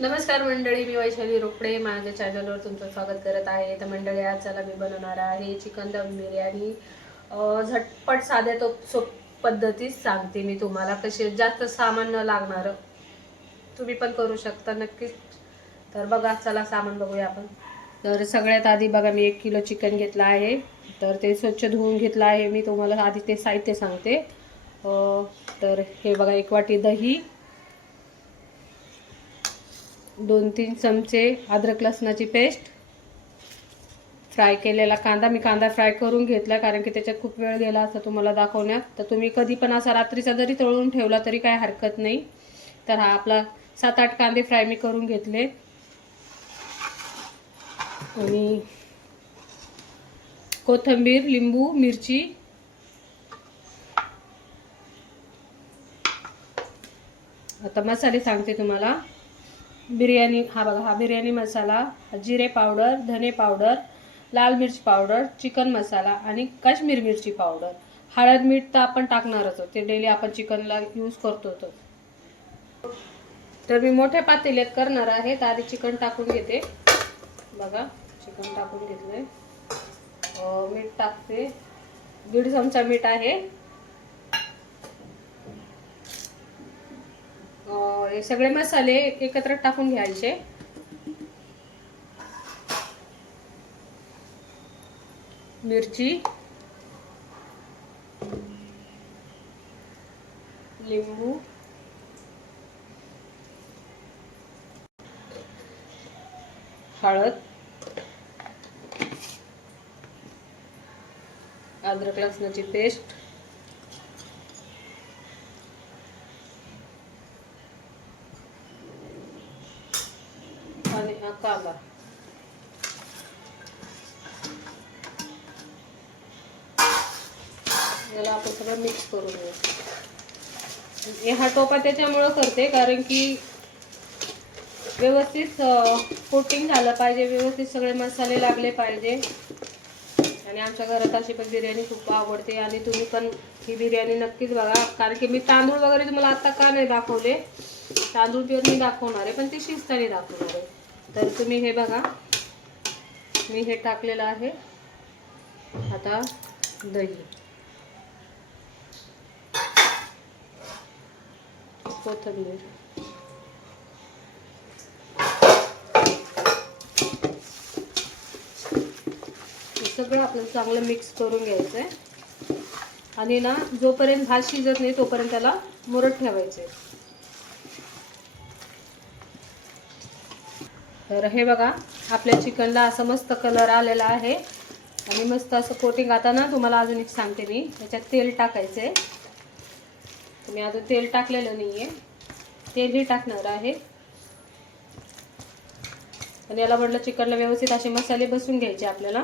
नमस्कार मंडळी, मी वैशाली रोकडे माझ्या चॅनलवर तुमचं स्वागत करत आहे. तर मंडळी, आज चला मी बनवणार आहे चिकन दम बिर्याणी. झटपट साध्या तो सोप पद्धतीत सांगते मी तुम्हाला, कशी जास्त सामान न लागणार, तुम्ही पण करू शकता नक्कीच. तर बघा, चला सामान बघूया आपण. तर सगळ्यात आधी बघा, मी 1 किलो चिकन घेतलं आहे. तर ते स्वच्छ धुवून घेतलं आहे. मी तुम्हाला आधी ते साहित्य सांगते. तर हे बघा, 1 वाटी दही, 2-3 चमचे अद्रक लसणाची पेस्ट, फ्राय केलेला कांदा. मी कांदा फ्राय करून घेतला कारण की त्याच्यात खूप वेळ गेला असं तुम्हाला दाखवण्यात. तर तुम्ही कधी पण असा रात्रीचा जरी तळून ठेवला तरी काय हरकत नाही. तर हा आपला 7-8 कांदे फ्राय मी करून घेतले. आणि कोथिंबीर, लिंबू, मिरची. आता मसाले सांगते तुम्हाला. बिर्याणी, हा बघा, हा बिर्याणी मसाला, जिरे पावडर, धने पावडर, लाल मिर्च पावडर, चिकन मसाला आणि काश्मीर मिरची पावडर. हळद मीठ तर आपण टाकणारच, ते डेली आपण चिकनला यूज करतो. तर मी मोठ्या पातेल्यात करणार आहे. तर आधी चिकन टाकून घेते. बघा, चिकन टाकून घेतलंय. मीठ टाकते, 1.5 चमचा मीठ आहे. हे सगळे मसाले एकत्र टाकून घ्यायचे. मिरची, लिंबू, हळद, अद्रक लसणाची पेस्ट, आणि कांदा. याला आपण सगळं मिक्स करून घेऊ. हा टोपा त्याच्यामुळं करते कारण की व्यवस्थित कोटिंग झालं पाहिजे, व्यवस्थित सगळे मसाले लागले पाहिजे. आणि आमच्या घरात अशी पण बिर्याणी खूप आवडते. आणि तुम्ही पण ही बिर्याणी नक्कीच बघा. कारण की मी तांदूळ वगैरे तुम्हाला आता का नाही दाखवले, तांदूळ प्युअर मी दाखवणार आहे, पण ती शिजताना दाखवणार आहे. तर तुम्ही हे बघा, मी हे टाकलेलं आहे. आता दही, कोथिंबीर, सगळं आपल्याला चांगलं मिक्स करून घ्यायचं आहे. आणि ना, जोपर्यंत भात शिजत नाही तोपर्यंत त्याला मुरत ठेवायचे. तर हे बघा, आपल्या चिकनला असं मस्त कलर आलेला आहे आणि मस्त असं कोटिंग. आता ना तुम्हाला अजून एक सांगते मी, त्याच्यात तेल टाकायचे. तुम्ही अजून तेल टाकलेलं नाहीये, तेलही टाकणार आहे. आणि याला म्हटलं चिकनला व्यवस्थित असे मसाले बसून घ्यायचे आपल्याला.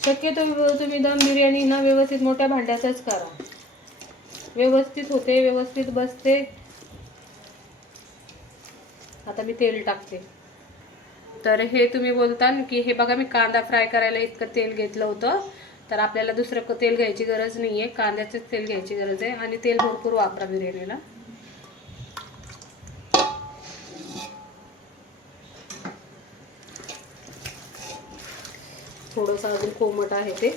शक्यतो तुम्ही दम बिर्याणी ना व्यवस्थित मोठ्या भांड्यातच करा, व्यवस्थित होते, व्यवस्थित बसते. आता मी तेल टाकते. तर हे तुम्ही बोलता की हे बघा, मी कांदा फ्राय करायला इतकं तेल घेतलं होतं. तर आपल्याला दुसरं तेल घ्यायची गरज नाहीये, कांद्याचंच तेल घ्यायची गरज आहे. आणि तेल भरपूर वापरा बिर्याणीला. थोडंसं अजून कोमट आहे ते.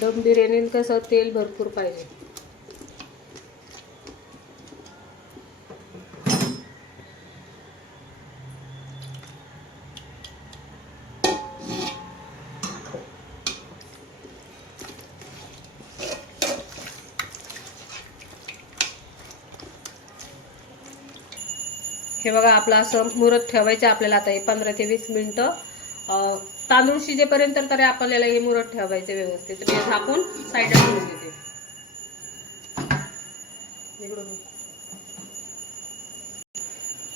दम बिर्याणीला कसं तेल भरपूर पाहिजे. हे बघा, आपलं असं मुरत ठेवायचं आपल्याला. आता हे 15 ते 20 मिनिटं तांदूळ शिजेपर्यंत तरी आपल्याला हे मुरत ठेवायचे व्यवस्थित. मी झाकून साईडला ठेवून देते.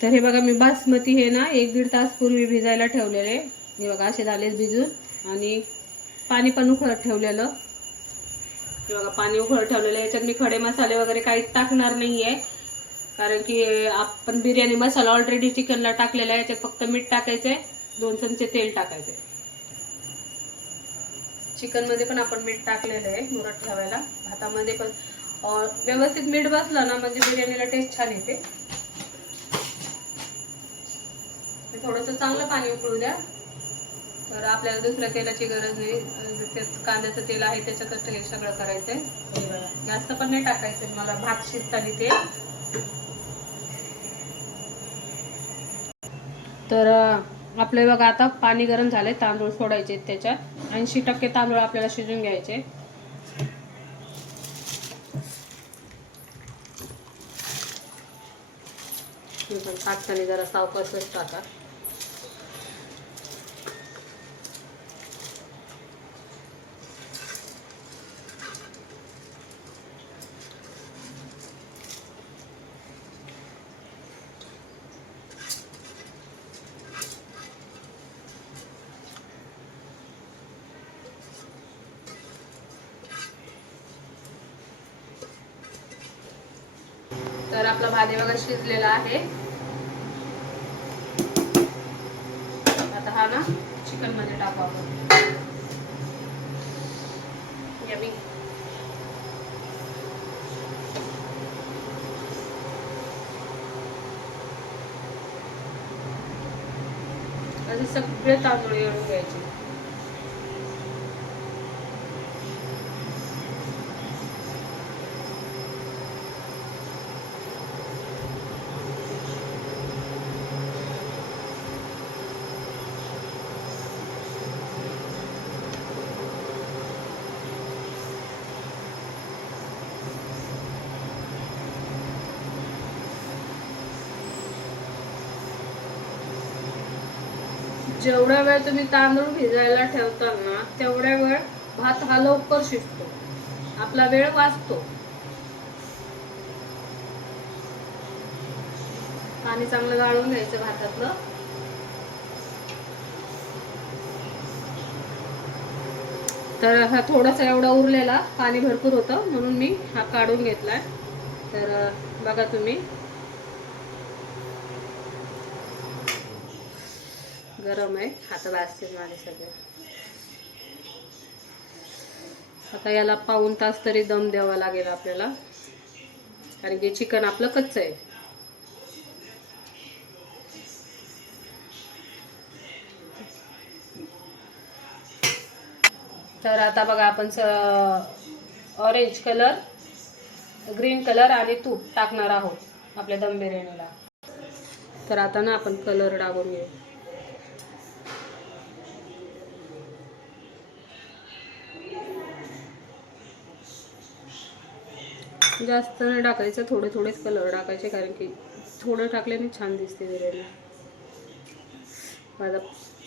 तर हे बघा, मी बासमती हे ना 1-1.5 तास पूर्वी भिजायला ठेवलेले. हे बघा, असे झाले भिजून. आणि पाणी पण उकळत ठेवलेलं. हे बघा, पाणी उकळत ठेवलेलं. याच्यात मी खडे मसाले वगैरे काहीच टाकणार नाहीये कारण की आपण बिर्याणी मसाला ऑलरेडी चिकनला टाकलेला आहे. याच्यात फक्त मीठ टाकायचंय, 2 चमचे तेल टाकायचंय. चिकनमध्ये पण आपण मीठ टाकलेलं आहे मुरत ठेवायला. भातामध्ये पण व्यवस्थित मीठ बसलं ना म्हणजे बिर्याणीला टेस्ट छान येते. थोडंसं चांगलं पाणी उकळू द्या. तर आपल्याला दुसऱ्या तेलाची गरज नाही. कांद्याचं तेल आहे त्याच्यातच हे सगळं करायचंय. जास्त पण नाही टाकायचं मला भात शिजताना ते. तर आपले बघा आता पाणी गरम झाले. तांदूळ सोडायचे त्याच्यात. 80% तांदूळ आपल्याला शिजून घ्यायचे. टाकताना जरा सावकाशच टाका. तर आपला भात बघा शिजलेला आहे. आता हा ना चिकन मध्ये टाकू आपण. यम्मी. असे सगळे तांदूळ येळून घ्यायचे. जेवढा वेळ तुम्ही तांदूळ भिजायला ठेवता ना तेवढ्या वेळ भात हा लवकर शिजतो. आपला वेळ वाचतो. पाणी चांगलं गाळून घ्यायचं भातातलं. तर हा थोडासा एवढा उरलेला पाणी भरपूर होतं म्हणून मी हा काढून घेतलाय. तर बघा तुम्ही गरम आहे. हात वाजतील माझे सगळे. आता याला पाऊण तास तरी दम द्यावा लागेल आपल्याला कारण की चिकन आपलं कच्चं आहे. तर आता बघा आपण ऑरेंज कलर, ग्रीन कलर आणि तूप टाकणार आहोत आपल्या दम बिर्याणीला. तर आता ना आपण कलर टाकून घेऊ. जास्त नाही टाकायचं, थोडे थोडेच कलर टाकायचे कारण की थोडं टाकल्याने छान दिसते बिर्याणी. माझा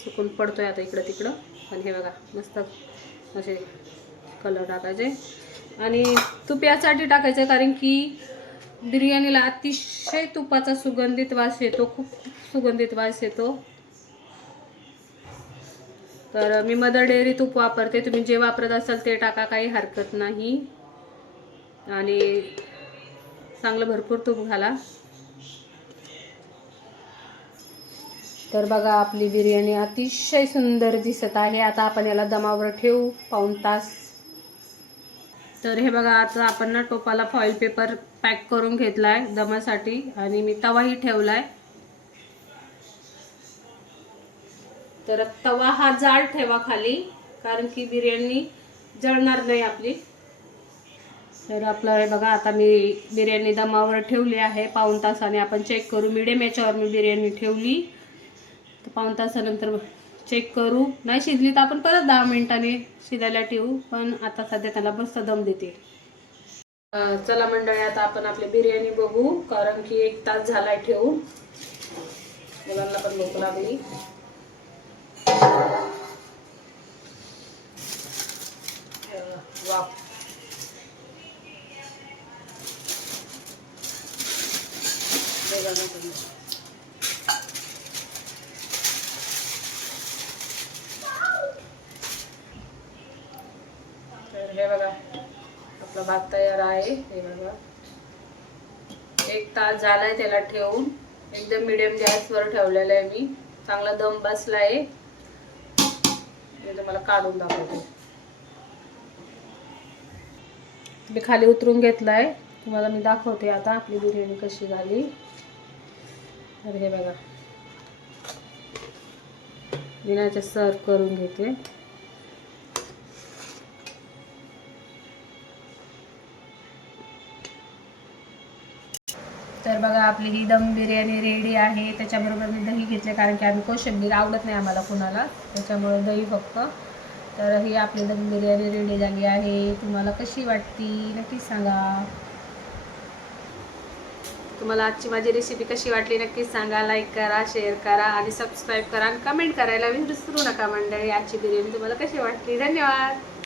चुकून पडतोय आता इकडं तिकडं. पण हे बघा मस्त असे कलर टाकायचे. आणि तूप यासाठी टाकायचं कारण की बिर्याणीला अतिशय तुपाचा सुगंधित वास येतो. खूप सुगंधित वास येतो. तर मी मदर डेअरी तूप वापरते. तुम्ही जे वापरत असाल ते टाका, काही हरकत नाही. आणि चांगलं भरपूर तूप घाला. तर बघा आपली बिर्याणी अतिशय सुंदर दिसत आहे. आता आपण याला दमावर ठेवू पाऊण तास. तर हे बघा आता आपण ना टोपाला फॉइल पेपर पॅक करून घेतलाय दमासाठी आणि मी तवाही ठेवलाय. तर तवा हा जाड ठेवा खाली कारण की बिर्याणी जळणार नाही आपली. तर आपलं हे बघा आता मी बिर्याणी दमावर ठेवली आहे पाऊण तासाने. आपण चेक करू. मिडियम याच्यावर मी बिर्याणी ठेवली. तर पाऊण तासानंतर चेक करू. नाही शिजली तर आपण परत 10 मिनिटांनी शिजायला ठेवू. पण आता सध्या त्याला मस्त दम देते. चला मंडळी आता आपण आपली बिर्याणी बघू कारण की 1 तास झालाय ठेवून. मुलांना पण भूक लागली. वाव तर हे बघा आपला भात तयार आहे. हे बघा 1 तास झालाय त्याला ठेवून. एकदम मिडियम गॅसवर ठेवलेला आहे मी. चांगला दम बसलाय. मी तुम्हाला काढून दाखवते. मी खाली उतरून घेतलाय, तुम्हाला मी दाखवते आता आपली बिर्याणी कशी झाली. तर हे बघा, बिर्याणी सर्व करून घेते. तर बघा आपली ही दम बिर्याणी रेडी आहे. त्याच्याबरोबर मी दही घेतले, कारण की आम्ही कोशिंबीर आवडत नाही आम्हाला कुणाला, त्याच्यामुळे दही फक्त. तर ही आपली दम बिर्याणी रेडी झाली आहे. तुम्हाला कशी वाटती नक्की सांगा. तुम्हाला आजची माझी रेसिपी कशी वाटली नक्कीच सांगा. लाईक करा, शेअर करा आणि सबस्क्राईब करा आणि कमेंट करायला विसरू नका मंडळी. आजची बिर्याणी तुम्हाला कशी वाटली. धन्यवाद.